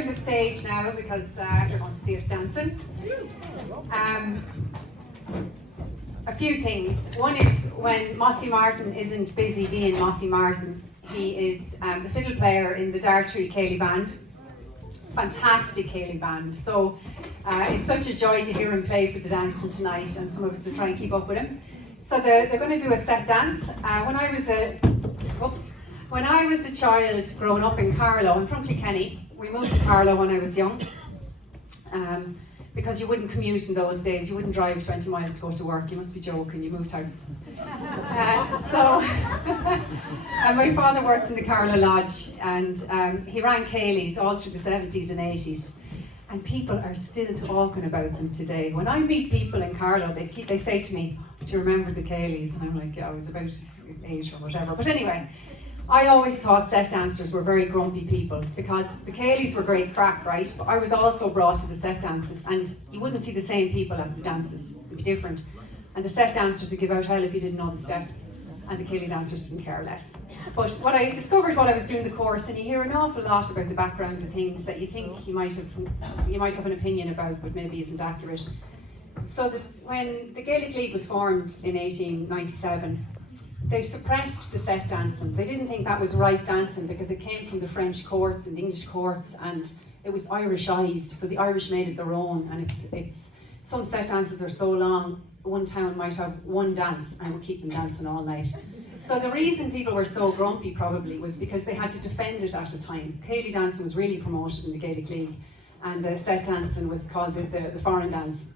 clearing the stage now because you're going to see us dancing. A few things. One is when Mossy Martin isn't busy being Mossy Martin, he is the fiddle player in the Dartry Ceol band. Fantastic Ceol band. So it's such a joy to hear him play for the dancing tonight, and some of us are trying to keep up with him. So they're going to do a set dance. When I was a child growing up in Carlow, I'm from Kilkenny. We moved to Carlow when I was young. Because you wouldn't commute in those days, you wouldn't drive 20 miles to go to work. You must be joking, you moved house. And my father worked in the Carlow Lodge, and he ran Ceilís all through the 70s and 80s. And people are still talking about them today. When I meet people in Carlow, they say to me, "Do you remember the Ceilís?" And I'm like, "Yeah, I was about 8 or whatever." But anyway, I always thought set dancers were very grumpy people, because the Ceilís were great crack, right? But I was also brought to the set dances, and you wouldn't see the same people at the dances. They'd be different. And the set dancers would give out hell if you didn't know the steps, and the Ceilí dancers didn't care less. But what I discovered while I was doing the course, and you hear an awful lot about the background of things that you think you might have an opinion about, but maybe isn't accurate. So when the Gaelic League was formed in 1897, they suppressed the set dancing. They didn't think that was right dancing because it came from the French courts and the English courts, and it was Irishized, so the Irish made it their own. And it's some set dances are so long, one town might have one dance and would keep them dancing all night. So the reason people were so grumpy probably was because they had to defend it at a time. Ceilí dancing was really promoted in the Gaelic League, and the set dancing was called the foreign dance.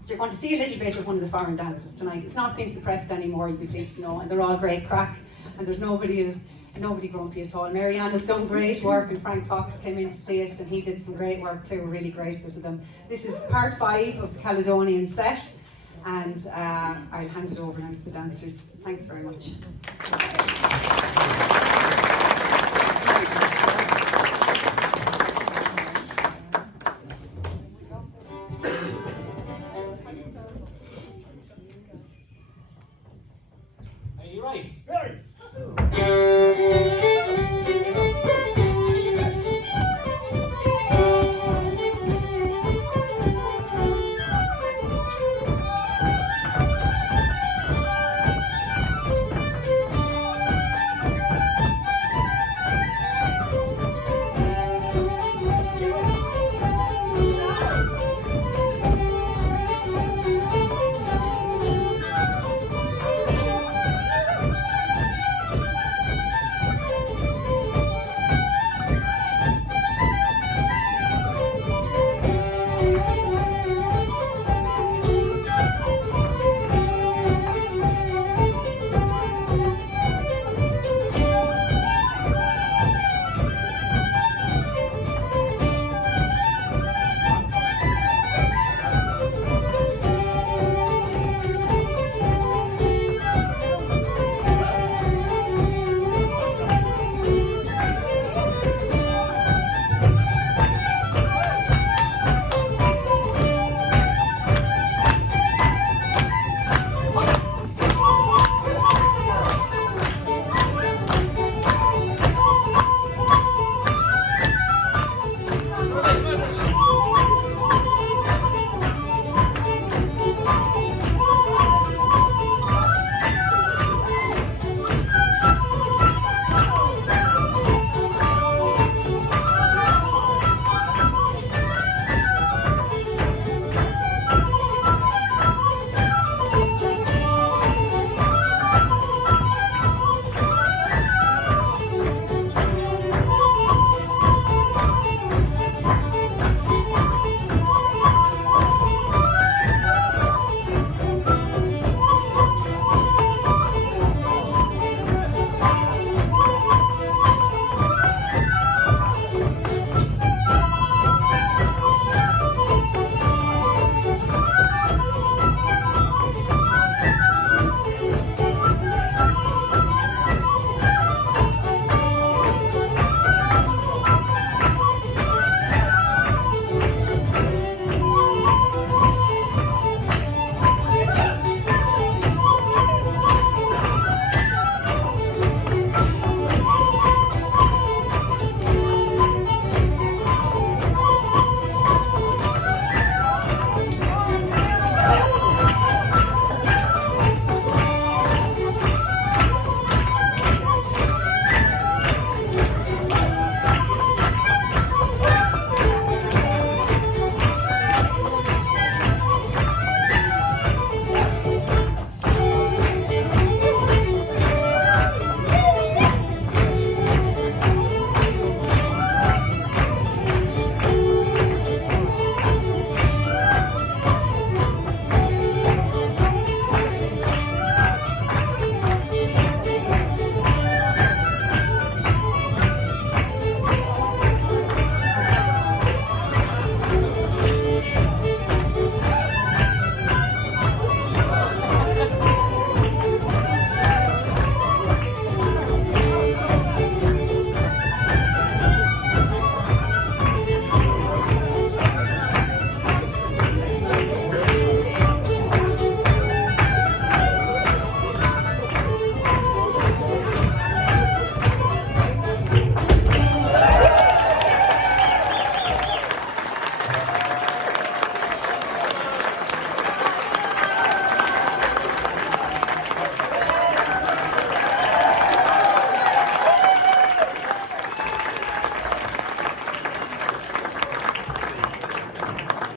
So you're going to see a little bit of one of the foreign dances tonight. It's not being suppressed anymore, you'll be pleased to know, and they're all great crack, and there's nobody grumpy at all. Marianne has done great work, and Frank Fox came in to see us, and he did some great work too. We're really grateful to them. This is part 5 of the Caledonian Set, and I'll hand it over now to the dancers. Thanks very much.